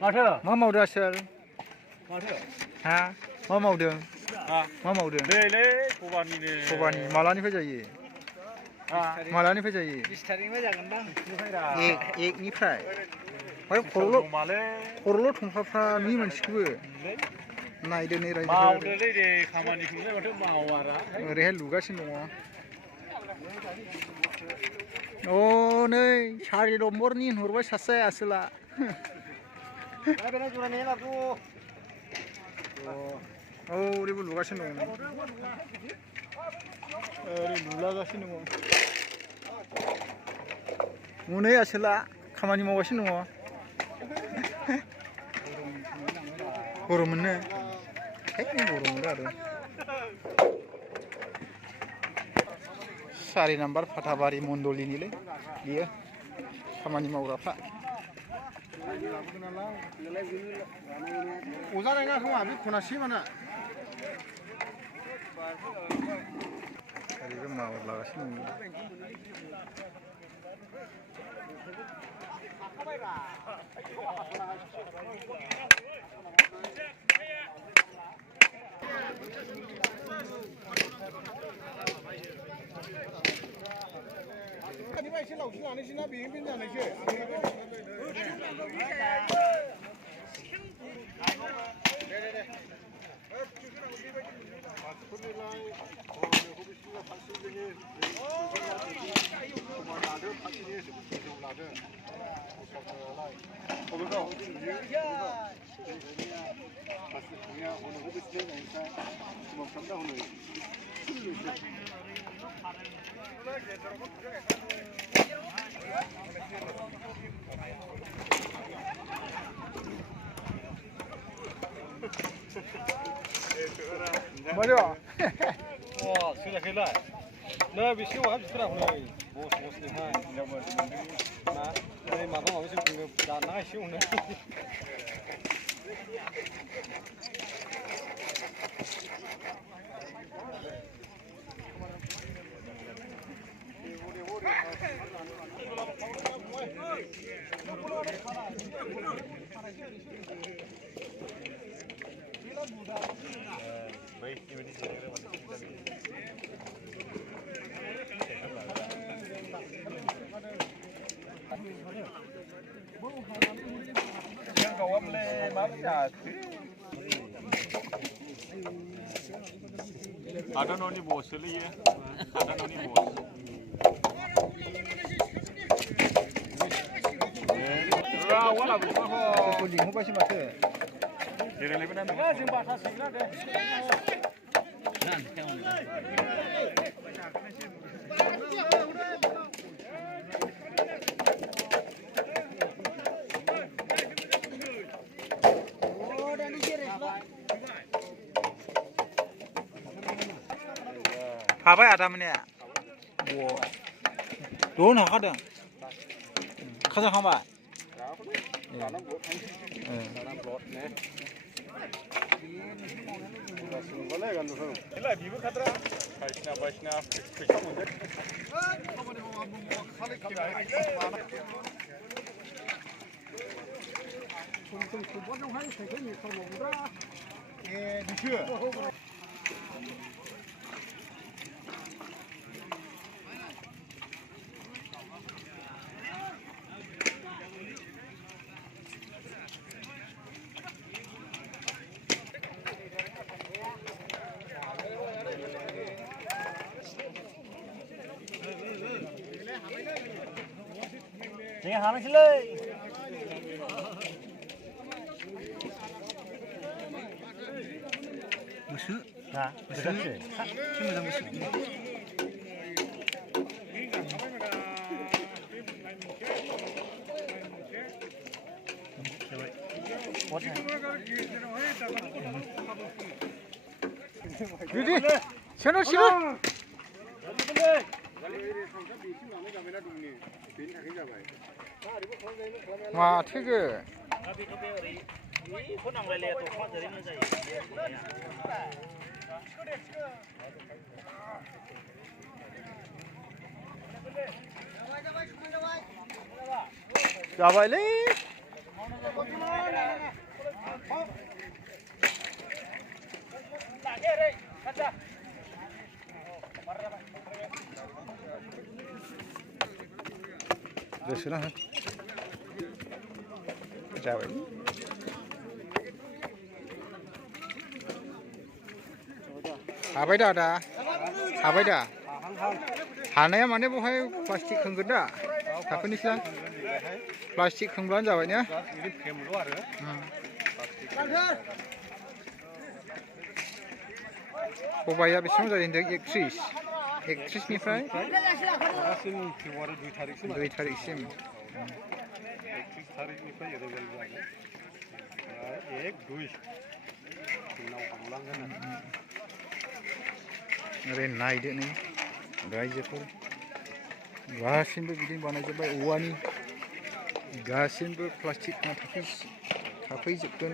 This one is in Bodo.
माथो मा मावदों आसोल माथो हा मा मावदों हा मा मावदों नैलै खबानिनो खबानि मालानिफ्राय जायो मालानिफ्राय जायो 20 थारिखनिफ्राय जागोनदां एकनिफ्राय ओमफ्राय खर'ल' थंफ्राफ्रा नुयो मानसिखौबो नायदो नै रायजोफोर मावदोलै दे खामानिखौलाय माथो मावारा ओरैहाय लुगासिनो दङ अ नै सारि नम्बरनि होनहरबाय सासे आसोला औ ओरैबो लुगासिनो दङ ओरै लुलागासिनो दङ हनै आसोला खामानि मावगासिनो दङ गरम मोनो गरम मोनो आरो सारि नाम्बार फाथाबारि मण्डलिनिलै बियो खामानि मावग्राफ्रा अजा नायना खोमा बे खनासे माना ओरैबो मावलागासिनो दङ एसे लावथि लानोसैना बेनो बेनो जानायसो 뭐죠? सोलाखैलाय नै बिसिनि उनाव बिसोरा हनै बसनिहाय हिनजावमोन ना नै माबा माबिसो बुङो दाना एसे उनाव Ada noni bos le ye ada noni bos ra wala bu ko ko ling ba si mate dire le bena na jing ba tha sila de nan keon हाबाय आदामोने 돈 हाखादों खाजाखांबाय बिबो खाद्रा बायसिना बायसिना फैसा मोनदों Jangan halang silai. Busuk. Nah, busuk. Cuma dah busuk. Didi, sana sini. Wah, tiga. Jabai le. गोसोना हो जाबाय हाबाय दा आदा हाबाय दा हानाया माने बहाय प्लास्टिक खोंगोन दा थाखोनिसो प्लास्टिक खोंब्लानो जाबाय ने सबाइया बेसेबां जायो होनदों 31 निफ्राय 2 थारिखसिम 31 थारिखनिफ्राय एभेलेबेल जागोन 1-2 उनाव हमलांगोन ओरै नायदो नै रायजोफोर गासिबो बिदिनो बानायजोब्बाय औवानि गासिबो प्लास्टिक थाफैजोबगोन